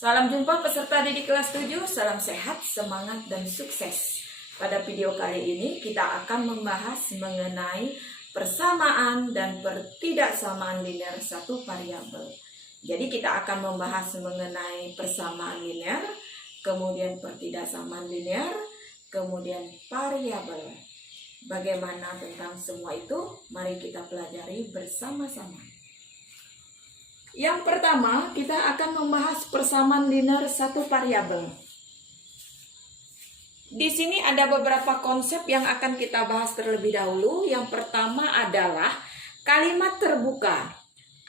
Salam jumpa peserta didik kelas 7, salam sehat, semangat, dan sukses. Pada video kali ini kita akan membahas mengenai persamaan dan pertidaksamaan linear satu variabel. Jadi kita akan membahas mengenai persamaan linear, kemudian pertidaksamaan linear, kemudian variabel. Bagaimana tentang semua itu? Mari kita pelajari bersama-sama. Yang pertama, kita akan membahas persamaan linear satu variabel. Di sini ada beberapa konsep yang akan kita bahas terlebih dahulu. Yang pertama adalah kalimat terbuka.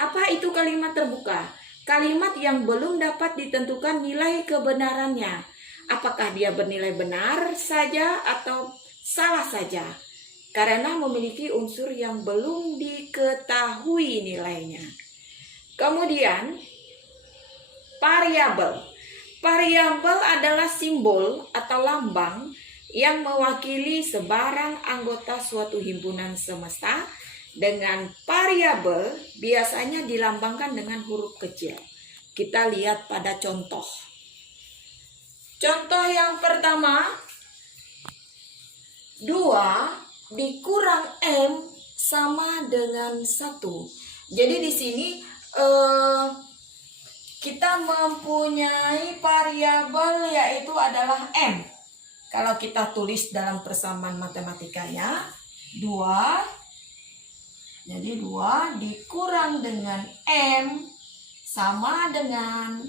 Apa itu kalimat terbuka? Kalimat yang belum dapat ditentukan nilai kebenarannya. Apakah dia bernilai benar saja atau salah saja? Karena memiliki unsur yang belum diketahui nilainya. Kemudian, variabel. Variabel adalah simbol atau lambang yang mewakili sebarang anggota suatu himpunan semesta. Dengan variabel biasanya dilambangkan dengan huruf kecil. Kita lihat pada contoh. Contoh yang pertama, 2 dikurang M sama dengan 1. Jadi di sini kita mempunyai variabel yaitu adalah M. Kalau kita tulis dalam persamaan matematikanya 2, jadi 2 dikurang dengan M sama dengan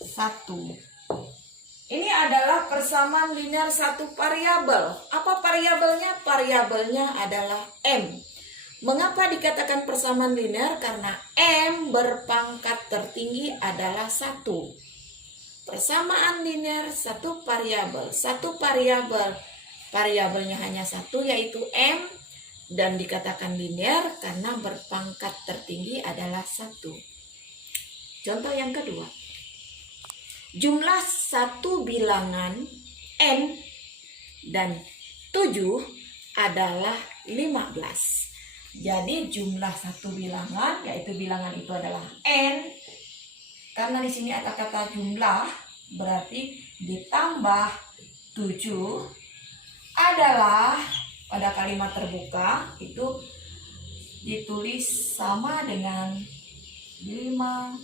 1. Ini adalah persamaan linear satu variabel. Apa variabelnya? Variabelnya adalah M. Mengapa dikatakan persamaan linear? Karena M berpangkat tertinggi adalah 1. Persamaan linear satu variabel. Satu variabel, variabelnya hanya 1 yaitu M. Dan dikatakan linear karena berpangkat tertinggi adalah 1. Contoh yang kedua. Jumlah satu bilangan N dan 7 adalah 15. Jadi jumlah satu bilangan, yaitu bilangan itu adalah N. Karena di sini ada kata jumlah, berarti ditambah 7 adalah pada kalimat terbuka itu ditulis sama dengan 15.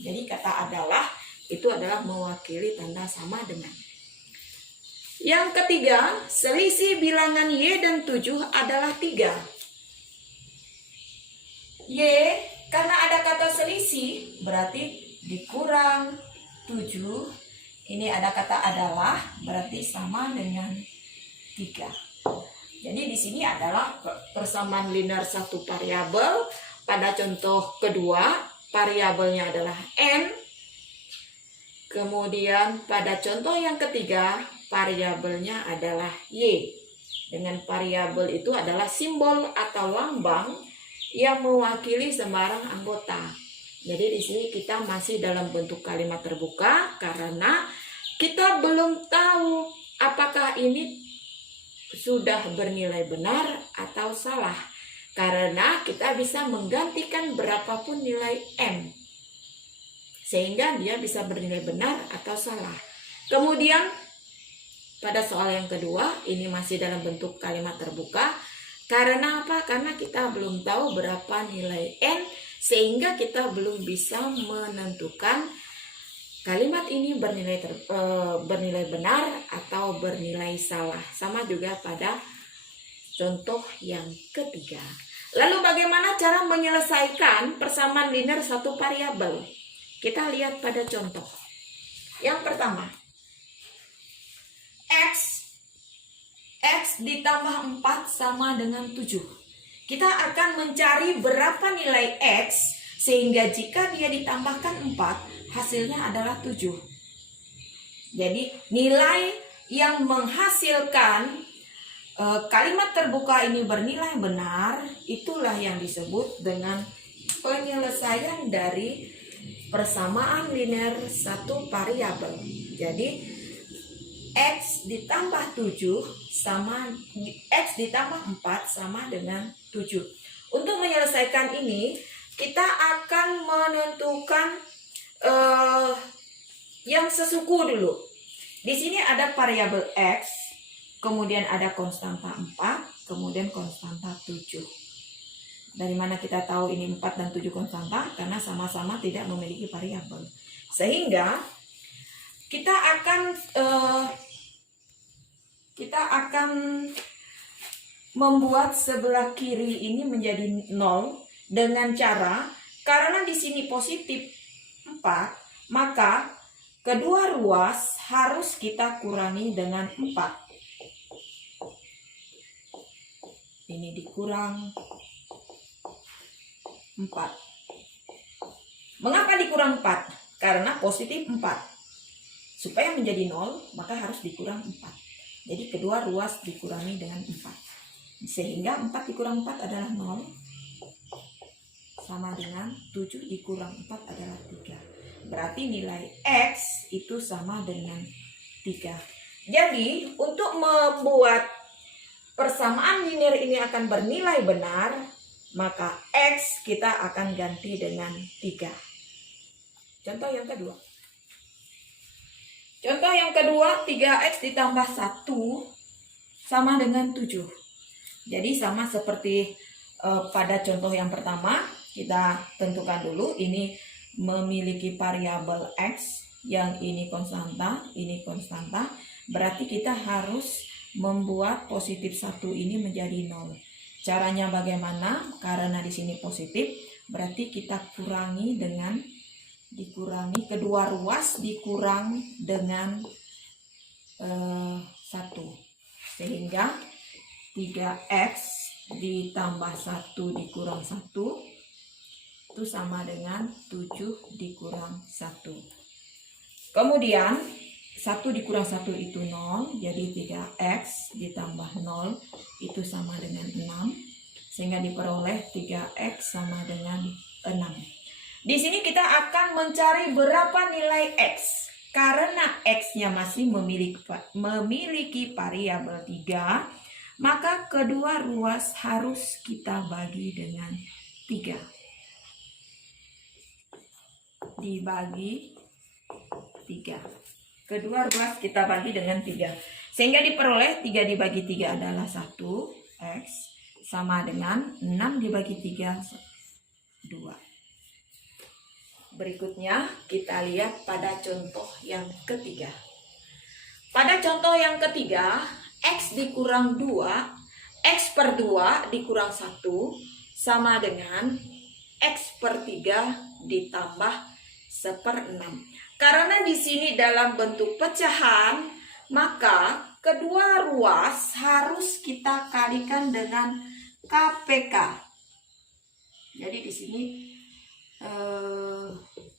Jadi kata adalah itu adalah mewakili tanda sama dengan. Yang ketiga, selisih bilangan Y dan 7 adalah 3. Y, karena ada kata selisih, berarti dikurang 7. Ini ada kata adalah, berarti sama dengan 3. Jadi di sini adalah persamaan linear satu variabel. Pada contoh kedua, variabelnya adalah N. Kemudian pada contoh yang ketiga, variabelnya adalah Y. Dengan variabel itu adalah simbol atau lambang yang mewakili sembarang anggota. Jadi di sini kita masih dalam bentuk kalimat terbuka karena kita belum tahu apakah ini sudah bernilai benar atau salah. Karena kita bisa menggantikan berapapun nilai M. Sehingga dia bisa bernilai benar atau salah. Kemudian pada soal yang kedua, ini masih dalam bentuk kalimat terbuka. Karena apa? Karena kita belum tahu berapa nilai N, sehingga kita belum bisa menentukan kalimat ini bernilai benar atau bernilai salah. Sama juga pada contoh yang ketiga. Lalu bagaimana cara menyelesaikan persamaan linear satu variabel? Kita lihat pada contoh. Yang pertama, X ditambah 4 sama dengan 7. Kita akan mencari berapa nilai X sehingga jika dia ditambahkan 4 hasilnya adalah 7. Jadi nilai yang menghasilkan kalimat terbuka ini bernilai benar, itulah yang disebut dengan penyelesaian dari persamaan linear satu variabel. Jadi X ditambah 7 sama X ditambah 4 sama dengan 7. Untuk menyelesaikan ini, kita akan menentukan yang sesuku dulu. Di sini ada variabel X, kemudian ada konstanta 4, kemudian konstanta 7. Dari mana kita tahu ini 4 dan 7 konstanta? Karena sama-sama tidak memiliki variabel. Sehingga kita akan membuat sebelah kiri ini menjadi 0 dengan cara, karena di sini positif 4, maka kedua ruas harus kita kurangi dengan 4. Ini dikurang 4. Mengapa dikurang 4? Karena positif 4. Supaya menjadi 0, maka harus dikurang 4. Jadi kedua ruas dikurangi dengan 4. Sehingga 4 dikurang 4 adalah 0. Sama dengan 7 dikurang 4 adalah 3. Berarti nilai X itu sama dengan 3. Jadi untuk membuat persamaan linear ini akan bernilai benar, maka X kita akan ganti dengan 3. Contoh yang kedua. Contoh yang kedua, 3X ditambah 1 sama dengan 7. Jadi sama seperti pada contoh yang pertama, kita tentukan dulu ini memiliki variabel X, yang ini konstanta, ini konstanta. Berarti kita harus membuat positif 1 ini menjadi 0. Caranya bagaimana? Karena di sini positif, berarti kita dikurangi kedua ruas dikurang dengan 1. Sehingga 3X ditambah 1 dikurang 1 itu sama dengan 7 dikurang 1. Kemudian 1 dikurang 1 itu 0, jadi 3X ditambah 0 itu sama dengan 6. Sehingga diperoleh 3X sama dengan 6. Di sini kita akan mencari berapa nilai X. Karena X-nya masih memiliki variabel 3, maka kedua ruas harus kita bagi dengan 3. Dibagi 3. Kedua ruas kita bagi dengan 3. Sehingga diperoleh 3 dibagi 3 adalah 1. X sama dengan 6 dibagi 3, 2. Berikutnya kita lihat pada contoh yang ketiga. Pada contoh yang ketiga, X dikurang 2, X per 2 dikurang 1 sama dengan X per 3 ditambah 1/6. Karena di sini dalam bentuk pecahan, maka kedua ruas harus kita kalikan dengan KPK. Jadi di sini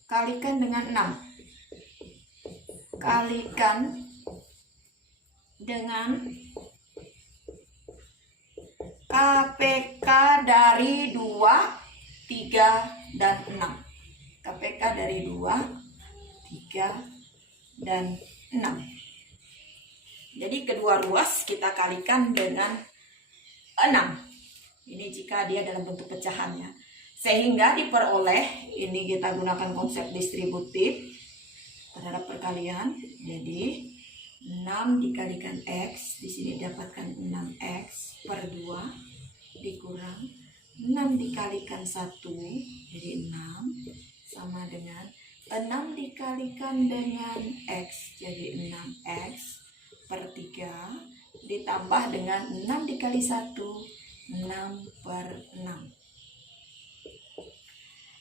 kalikan dengan 6. Kalikan dengan KPK dari 2, 3, dan 6. KPK dari 2, 3, dan 6. Jadi kedua ruas kita kalikan dengan 6. Ini jika dia dalam bentuk pecahannya. Sehingga diperoleh, ini kita gunakan konsep distributif terhadap perkalian. Jadi 6 dikalikan X, di sini dapatkan 6X per 2 dikurang 6 dikalikan 1, jadi 6 sama dengan 6 dikalikan dengan X, jadi 6X per 3 ditambah dengan 6 dikali 1, 6 per 6.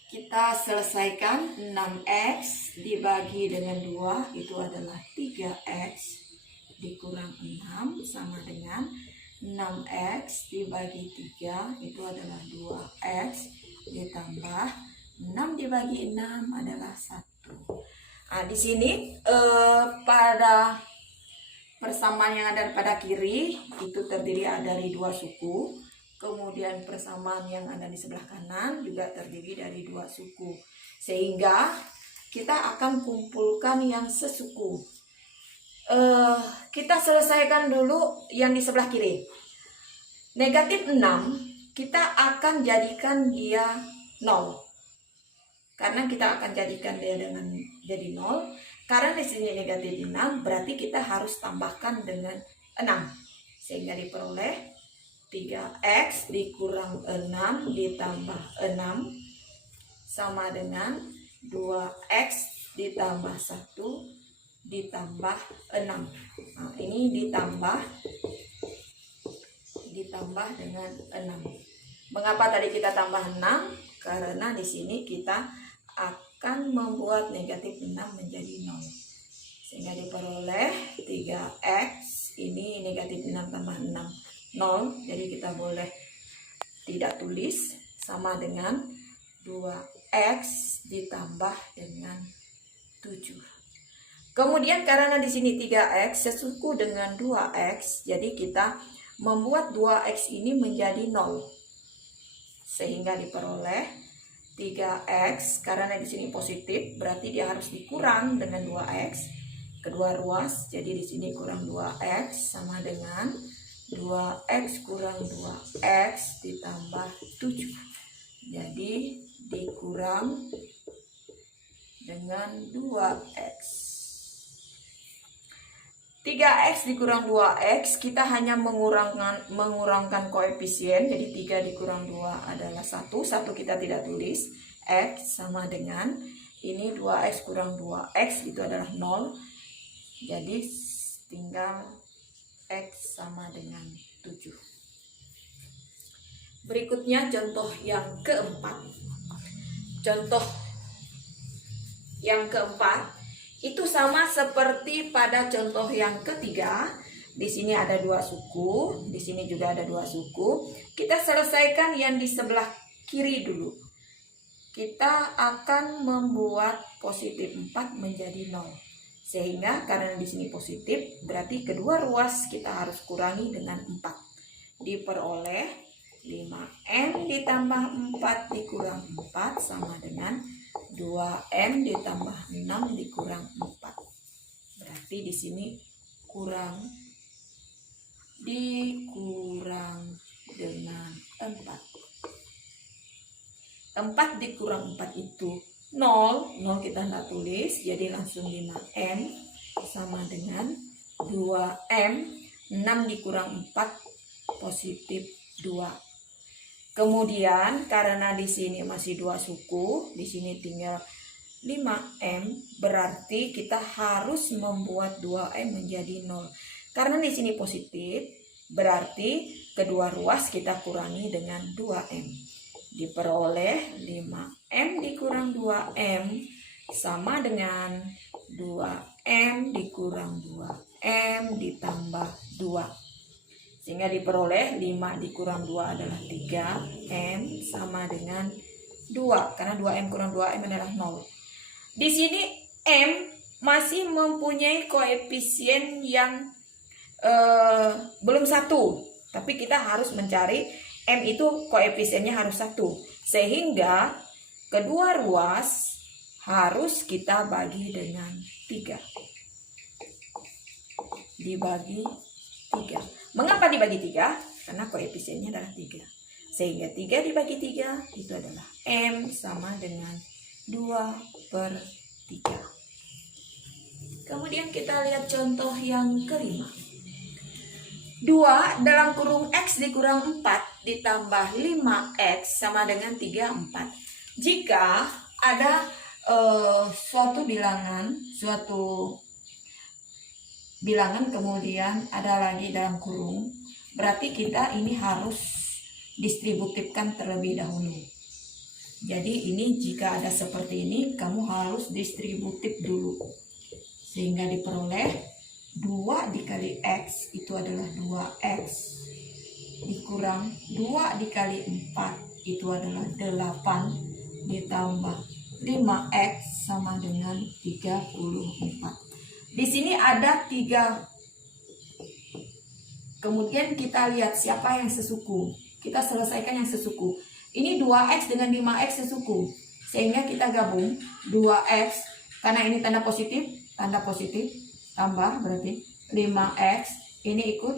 Kita selesaikan. 6X dibagi dengan 2 itu adalah 3X dikurang 6 sama dengan 6X dibagi 3 itu adalah 2X ditambah 6 dibagi 6 adalah 1. Nah, di sini pada persamaan yang ada pada kiri itu terdiri dari 2 suku. Kemudian persamaan yang ada di sebelah kanan juga terdiri dari 2 suku. Sehingga kita akan kumpulkan yang sesuku. Kita selesaikan dulu yang di sebelah kiri. Negatif 6 kita akan jadikan dia 0. Karena kita akan jadikan dia dengan jadi 0. Karena di sini negatif 6, berarti kita harus tambahkan dengan 6. Sehingga diperoleh 3x dikurang 6 ditambah 6 sama dengan 2x ditambah 1 ditambah 6. Nah, ini ditambah dengan 6. Mengapa tadi kita tambah 6? Karena di sini kita akan membuat negatif 6 menjadi 0. Sehingga diperoleh 3x, ini negatif 6 tambah 6, 0. Jadi kita boleh tidak tulis, sama dengan 2x ditambah dengan 7. Kemudian karena di sini 3x sesuku dengan 2x, jadi kita membuat 2x ini menjadi 0. Sehingga diperoleh 3x, karena di sini positif, berarti dia harus dikurang dengan 2x. Kedua ruas, jadi di sini kurang 2x sama dengan 2x kurang 2x ditambah 7. Jadi dikurang dengan 2x. 3x dikurang 2x, kita hanya mengurangkan koefisien. Jadi 3 dikurang 2 adalah 1. 1 kita tidak tulis. X sama dengan, ini 2x kurang 2x itu adalah 0. Jadi tinggal x sama dengan 7. Berikutnya contoh yang keempat. Contoh yang keempat itu sama seperti pada contoh yang ketiga. Di sini ada 2 suku, di sini juga ada 2 suku. Kita selesaikan yang di sebelah kiri dulu. Kita akan membuat positif 4 menjadi 0. Sehingga karena di sini positif, berarti kedua ruas kita harus kurangi dengan 4. Diperoleh 5m ditambah 4 dikurang 4 sama dengan 2m ditambah 6 dikurang 4. Berarti di sini dikurang dengan 4. 4 dikurang 4 itu 0. 0 kita tidak tulis, jadi langsung 5m sama dengan 2m. 6 dikurang 4 positif 2. Kemudian karena di sini masih 2 suku, di sini tinggal 5m, berarti kita harus membuat 2m menjadi 0. Karena di sini positif, berarti kedua ruas kita kurangi dengan 2m. Diperoleh 5m dikurang 2m sama dengan 2m dikurang 2m ditambah 2. Sehingga diperoleh 5 dikurang 2 adalah 3m sama dengan 2. Karena 2m kurang 2m adalah 0. Di sini m masih mempunyai koefisien yang belum 1. Tapi kita harus mencari m itu koefisiennya harus 1. Sehingga kedua ruas harus kita bagi dengan 3. Dibagi 3. Mengapa dibagi 3? Karena koefisiennya adalah 3. Sehingga 3 dibagi 3 itu adalah m sama dengan 2/3. Kemudian kita lihat contoh yang kelima. 2 dalam kurung x dikurang 4 ditambah 5x sama dengan 3/4. Jika ada suatu bilangan kemudian ada lagi dalam kurung, berarti kita ini harus distributifkan terlebih dahulu. Jadi ini jika ada seperti ini, kamu harus distributif dulu. Sehingga diperoleh 2 dikali x itu adalah 2x dikurang 2 dikali 4 itu adalah 8 ditambah 5x sama dengan 34. Di sini ada 3. Kemudian kita lihat siapa yang sesuku. Kita selesaikan yang sesuku. Ini 2x dengan 5x sesuku. Sehingga kita gabung 2x. Karena ini tanda positif. Tambah berarti 5x. Ini ikut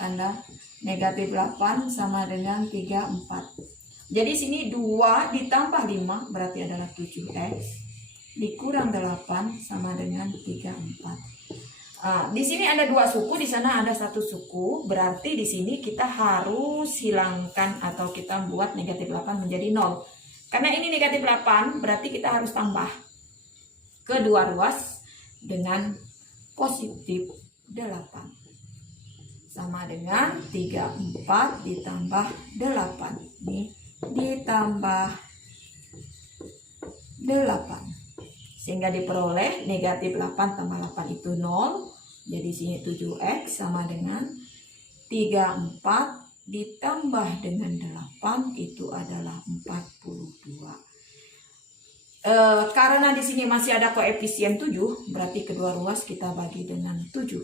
tanda negatif 8 sama dengan 34. Jadi sini 2 ditambah 5 berarti adalah 7x. Dikurang 8 sama dengan 34. Di sini ada 2 suku, di sana ada 1 suku. Berarti di sini kita harus hilangkan atau kita buat negatif 8 menjadi 0. Karena ini negatif 8, berarti kita harus tambah kedua ruas dengan positif 8. Sama dengan 34 ditambah 8. Ini ditambah 8. Sehingga diperoleh negatif 8 tambah 8 itu 0. Jadi sini 7x sama dengan 34 ditambah dengan 8 itu adalah 42. Karena di sini masih ada koefisien 7, berarti kedua ruas kita bagi dengan 7.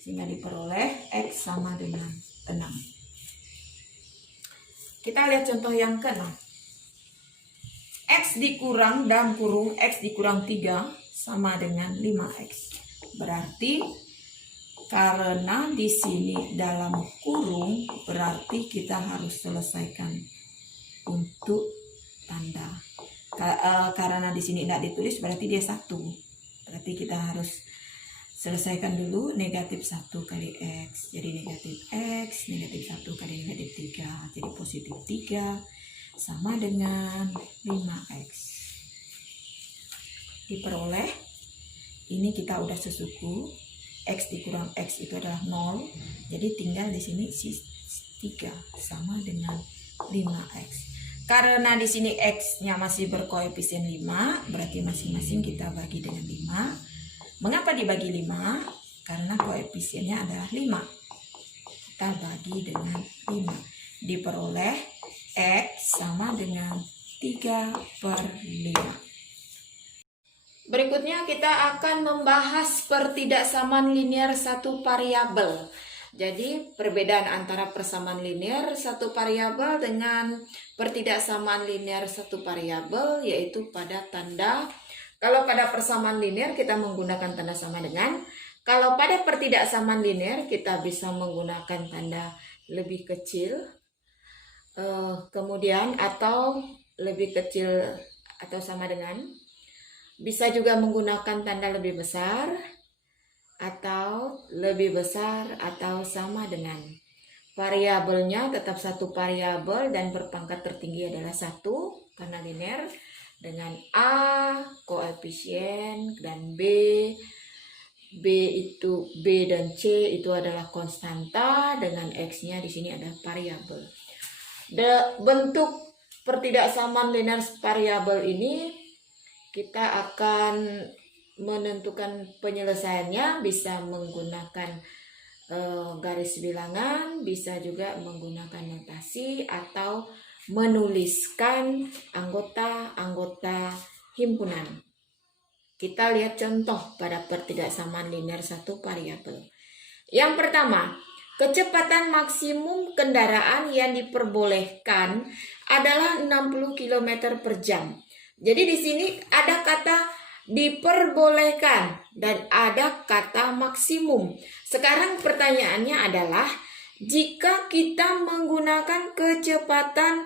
Sehingga diperoleh x sama dengan 6. Kita lihat contoh yang ke-6. X dikurang dalam kurung X dikurang 3 sama dengan 5x. Berarti karena di sini dalam kurung berarti kita harus selesaikan untuk tanda. Karena di sini tidak ditulis berarti dia 1. Berarti kita harus selesaikan dulu negatif 1 kali X. Jadi negatif X, negatif 1 kali negatif 3. Jadi positif 3. Sama dengan 5x. Diperoleh, ini kita udah sesuku, x dikurang x itu adalah 0, jadi tinggal di sini 3 sama dengan 5x. Karena di sini x-nya masih berkoefisien 5, berarti masing-masing kita bagi dengan 5. Mengapa dibagi 5? Karena koefisiennya adalah 5. Kita bagi dengan 5. Diperoleh X sama dengan 3/5. Berikutnya kita akan membahas pertidaksamaan linear satu variabel. Jadi perbedaan antara persamaan linear satu variabel dengan pertidaksamaan linear satu variabel yaitu pada tanda. Kalau pada persamaan linear kita menggunakan tanda sama dengan. Kalau pada pertidaksamaan linear kita bisa menggunakan tanda lebih kecil. Kemudian atau lebih kecil atau sama dengan, bisa juga menggunakan tanda lebih besar atau lebih besar atau sama dengan. Variabelnya tetap satu variabel dan berpangkat tertinggi adalah 1 karena linear, dengan A koefisien dan B itu B dan C itu adalah konstanta, dengan X-nya di sini ada variabel. Bentuk pertidaksamaan linear variabel ini kita akan menentukan penyelesaiannya bisa menggunakan garis bilangan, bisa juga menggunakan notasi atau menuliskan anggota-anggota himpunan. Kita lihat contoh pada pertidaksamaan linear satu variabel. Yang pertama, kecepatan maksimum kendaraan yang diperbolehkan adalah 60 km per jam. Jadi di sini ada kata diperbolehkan dan ada kata maksimum. Sekarang pertanyaannya adalah jika kita menggunakan kecepatan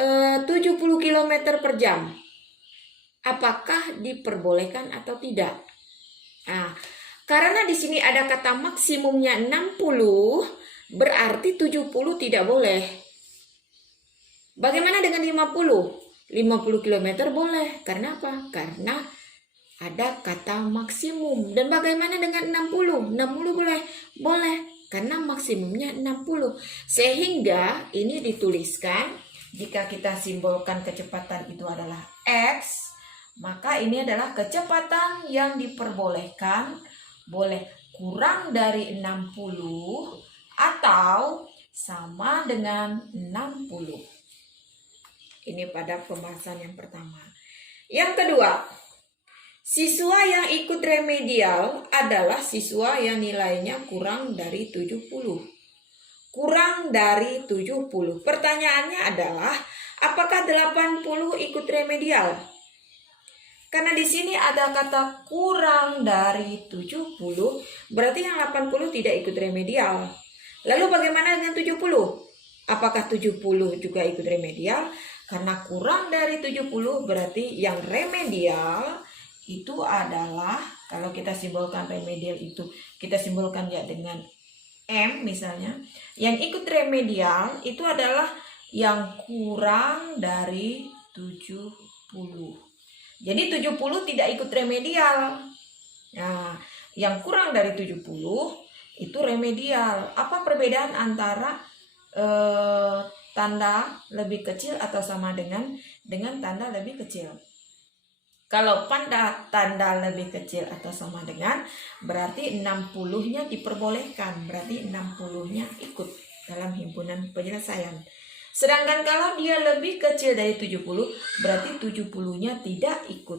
70 km per jam, apakah diperbolehkan atau tidak? Nah, karena di sini ada kata maksimumnya 60, berarti 70 tidak boleh. Bagaimana dengan 50? 50 km boleh. Karena apa? Karena ada kata maksimum. Dan bagaimana dengan 60? 60 boleh? Boleh. Karena maksimumnya 60. Sehingga ini dituliskan, jika kita simbolkan kecepatan itu adalah X, maka ini adalah kecepatan yang diperbolehkan, boleh kurang dari 60 atau sama dengan 60. Ini pada pembahasan yang pertama. Yang kedua, siswa yang ikut remedial adalah siswa yang nilainya kurang dari 70. Kurang dari 70. Pertanyaannya adalah, apakah 80 ikut remedial? Karena di sini ada kata kurang dari 70, berarti yang 80 tidak ikut remedial. Lalu bagaimana dengan 70? Apakah 70 juga ikut remedial? Karena kurang dari 70 berarti yang remedial itu adalah, kalau kita simbolkan remedial itu, kita simbolkan ya dengan M misalnya. Yang ikut remedial itu adalah yang kurang dari 70. Jadi 70 tidak ikut remedial. Nah, yang kurang dari 70 itu remedial. Apa perbedaan antara tanda lebih kecil atau sama dengan tanda lebih kecil? Kalau tanda lebih kecil atau sama dengan, berarti 60-nya diperbolehkan, berarti 60-nya ikut dalam himpunan penyelesaian. Sedangkan kalau dia lebih kecil dari 70, berarti 70-nya tidak ikut.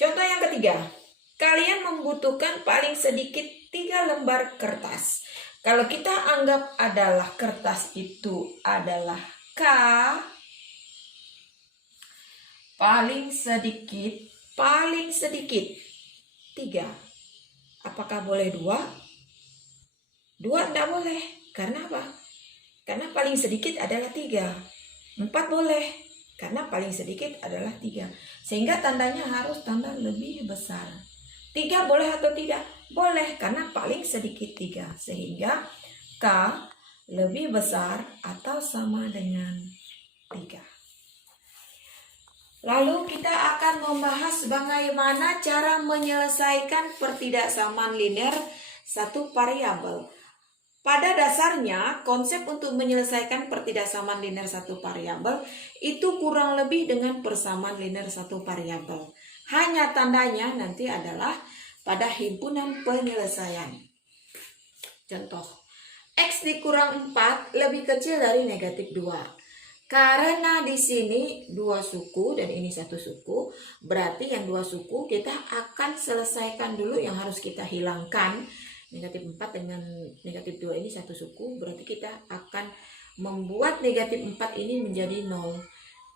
Contoh yang ketiga, kalian membutuhkan paling sedikit 3 lembar kertas. Kalau kita anggap adalah kertas itu adalah K, paling sedikit 3. Apakah boleh 2? 2 tidak boleh. Karena apa? Karena paling sedikit adalah 3. 4 boleh. Karena paling sedikit adalah 3. Sehingga tandanya harus tanda lebih besar. 3 boleh atau tidak? Boleh, karena paling sedikit 3. Sehingga K lebih besar atau sama dengan 3. Lalu kita akan membahas bagaimana cara menyelesaikan pertidaksamaan linear satu variabel. Pada dasarnya, konsep untuk menyelesaikan pertidaksamaan linear satu variabel itu kurang lebih dengan persamaan linear satu variabel. Hanya tandanya nanti adalah pada himpunan penyelesaian. Contoh, X dikurang 4 lebih kecil dari negatif 2. Karena di sini 2 suku dan ini 1 suku, berarti yang 2 suku kita akan selesaikan dulu yang harus kita hilangkan. Negatif 4 dengan negatif 2 ini 1 suku, berarti kita akan membuat negatif 4 ini menjadi 0.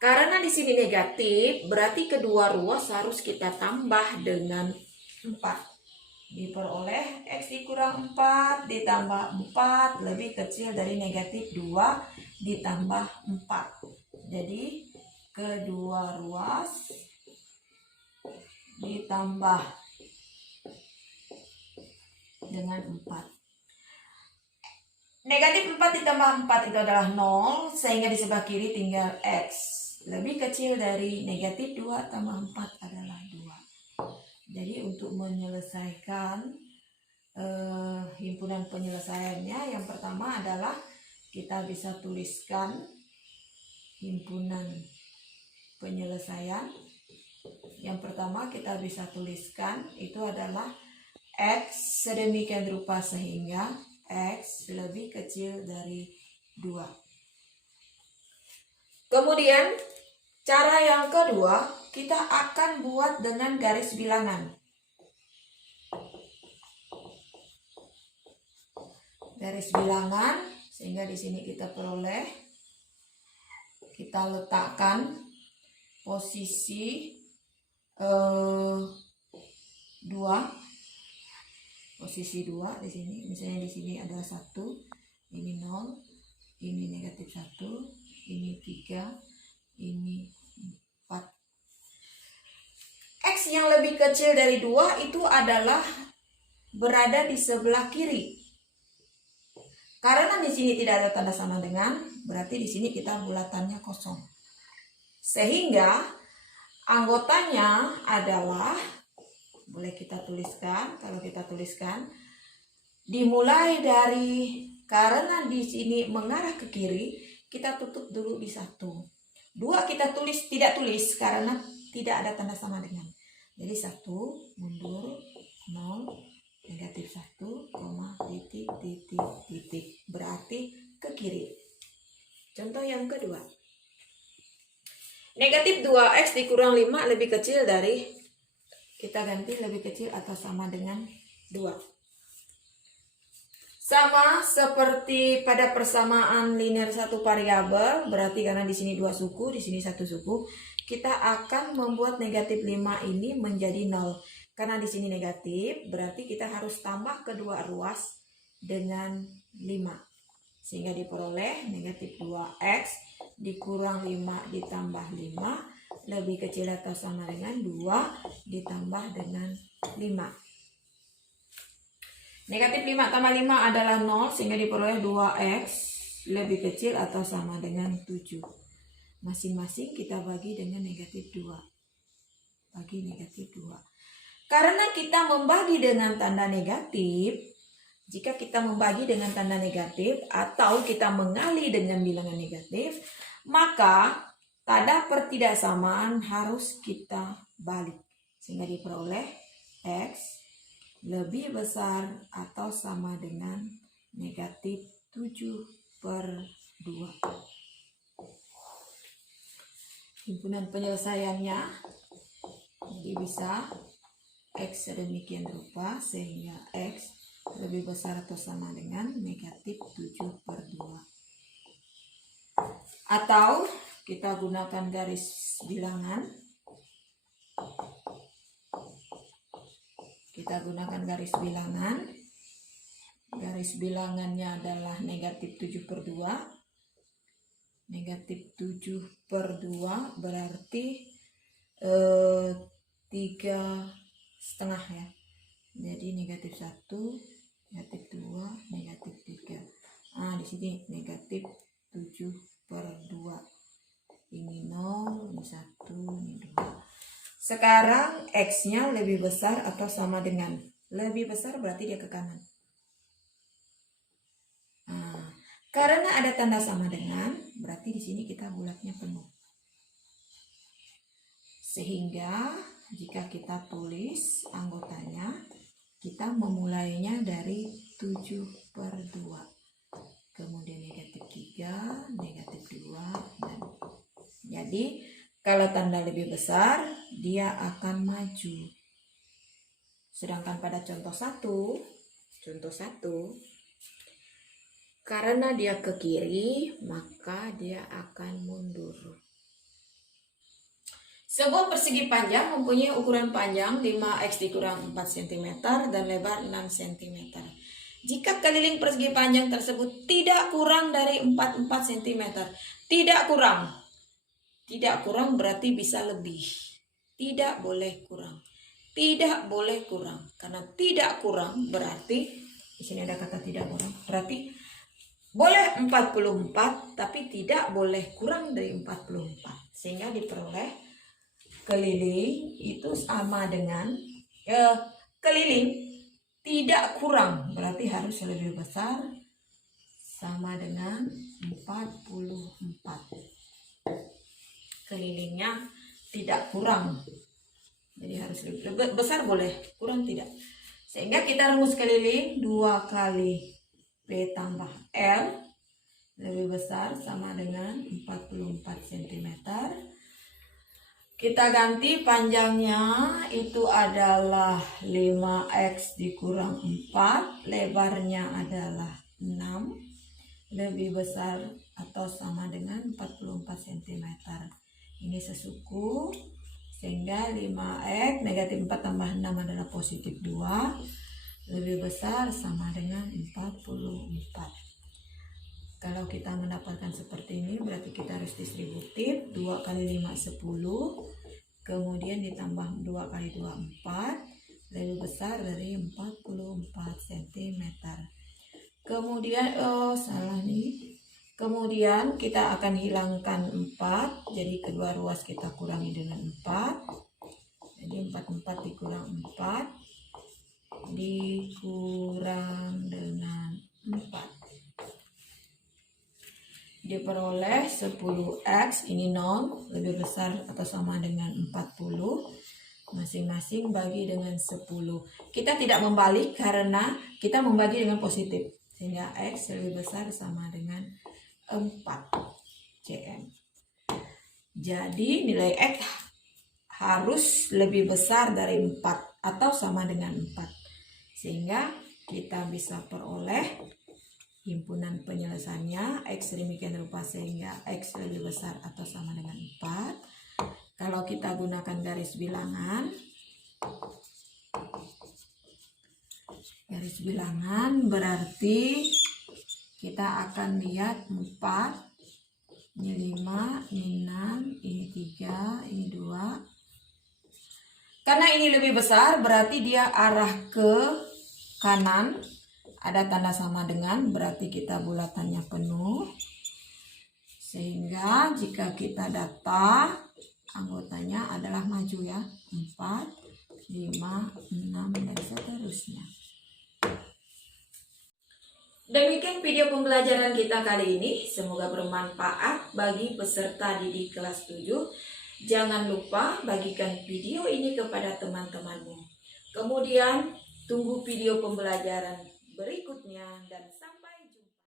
Karena di sini negatif, berarti kedua ruas harus kita tambah dengan 4. Diperoleh X dikurang 4 ditambah 4 lebih kecil dari negatif 2 ditambah 4. Jadi kedua ruas ditambah dengan 4. Negatif 4 ditambah 4 itu adalah 0, sehingga di sebelah kiri tinggal X. Lebih kecil dari negatif 2 tambah 4 adalah 2. Jadi untuk menyelesaikan himpunan penyelesaiannya, yang pertama adalah kita bisa tuliskan himpunan penyelesaian. Yang pertama kita bisa tuliskan itu adalah X sedemikian rupa sehingga X lebih kecil dari 2. Kemudian cara yang kedua, kita akan buat dengan garis bilangan. Garis bilangan, sehingga di sini kita peroleh, kita letakkan posisi 2. Posisi 2 di sini. Misalnya di sini adalah 1, ini 0, ini negatif 1, ini 3, ini 4. X yang lebih kecil dari 2 itu adalah berada di sebelah kiri. Karena di sini tidak ada tanda sama dengan, berarti di sini kita bulatannya kosong. Sehingga anggotanya adalah, boleh kita tuliskan, kalau kita tuliskan, dimulai dari, karena di sini mengarah ke kiri, kita tutup dulu di 1. 2 kita tidak tulis karena tidak ada tanda sama dengan. Jadi 1 mundur 0 negatif 1, titik, titik, titik. Berarti ke kiri. Contoh yang kedua. Negatif 2X dikurang 5 lebih kecil dari, kita ganti lebih kecil atau sama dengan 2. Sama seperti pada persamaan linear satu variabel, berarti karena di sini 2 suku, di sini 1 suku, kita akan membuat negatif 5 ini menjadi 0. Karena di sini negatif, berarti kita harus tambah kedua ruas dengan 5. Sehingga diperoleh negatif 2x dikurang 5 ditambah 5 lebih kecil atau sama dengan 2 ditambah dengan 5. Negatif 5 tambah 5 adalah 0, sehingga diperoleh 2x lebih kecil atau sama dengan 7. Masing-masing kita bagi dengan negatif 2. Bagi negatif 2. Karena kita membagi dengan tanda negatif, jika kita membagi dengan tanda negatif atau kita mengali dengan bilangan negatif, maka tanda pertidaksamaan harus kita balik. Sehingga diperoleh X lebih besar atau sama dengan negatif 7/2. Himpunan penyelesaiannya jadi bisa X sedemikian rupa sehingga X lebih besar atau sama dengan negatif 7/2. Atau kita gunakan garis bilangan. Kita gunakan garis bilangan. Garis bilangannya adalah negatif 7/2. Negatif 7/2 berarti 3,5 ya. Jadi negatif 1, negatif 2, negatif 3. Di sini negatif 7/2. Ini 0, ini 1, ini 2. Sekarang X-nya lebih besar atau sama dengan. Lebih besar berarti dia ke kanan. Karena ada tanda sama dengan, berarti di sini kita bulatnya penuh. Sehingga jika kita tulis anggotanya, kita memulainya dari 7/2. Kemudian negatif 3, negatif 2, dan jadi kalau tanda lebih besar, dia akan maju. Sedangkan pada contoh 1, karena dia ke kiri, maka dia akan mundur. Sebuah persegi panjang mempunyai ukuran panjang 5x dikurang 4 cm dan lebar 6 cm. Jika keliling persegi panjang tersebut tidak kurang dari 44 cm, tidak kurang berarti bisa lebih. Tidak boleh kurang. Tidak boleh kurang. Karena tidak kurang berarti, di sini ada kata tidak kurang, berarti boleh 44 tapi tidak boleh kurang dari 44. Sehingga diperoleh keliling itu sama dengan keliling tidak kurang berarti harus lebih besar, sama dengan 44. Kelilingnya tidak kurang, jadi harus lebih besar, boleh kurang tidak. Sehingga kita rumus keliling 2 kali P tambah L lebih besar sama dengan 44 cm. Kita ganti panjangnya itu adalah 5x dikurang 4, lebarnya adalah 6, lebih besar atau sama dengan 44 cm. Ini sesuku, sehingga 5x negatif 4 tambah 6 adalah positif 2, lebih besar sama dengan 44. Kalau kita mendapatkan seperti ini berarti kita harus distributif. 2 kali 5 10, kemudian ditambah 2 kali 2 4, lebih besar dari 44 cm. Kemudian kemudian kita akan hilangkan 4, jadi kedua ruas kita kurangi dengan 4. Jadi 44 dikurang 4 dikurang dengan 4 diperoleh 10x, ini 0, lebih besar atau sama dengan 40. Masing-masing bagi dengan 10. Kita tidak membalik karena kita membagi dengan positif, sehingga x lebih besar sama dengan 4 cm. Jadi nilai x harus lebih besar dari 4 atau sama dengan 4, sehingga kita bisa peroleh himpunan penyelesaiannya X demikian rupa sehingga X lebih besar atau sama dengan 4. Kalau kita gunakan garis bilangan berarti kita akan lihat 4, ini 5, ini 6, ini 3, ini 2. Karena ini lebih besar, berarti dia arah ke kanan. Ada tanda sama dengan, berarti kita bulatannya penuh. Sehingga jika kita data, anggotanya adalah maju ya. 4, 5, 6, dan seterusnya. Demikian video pembelajaran kita kali ini. Semoga bermanfaat bagi peserta didik kelas 7. Jangan lupa bagikan video ini kepada teman-temanmu. Kemudian tunggu video pembelajaran berikutnya dan sampai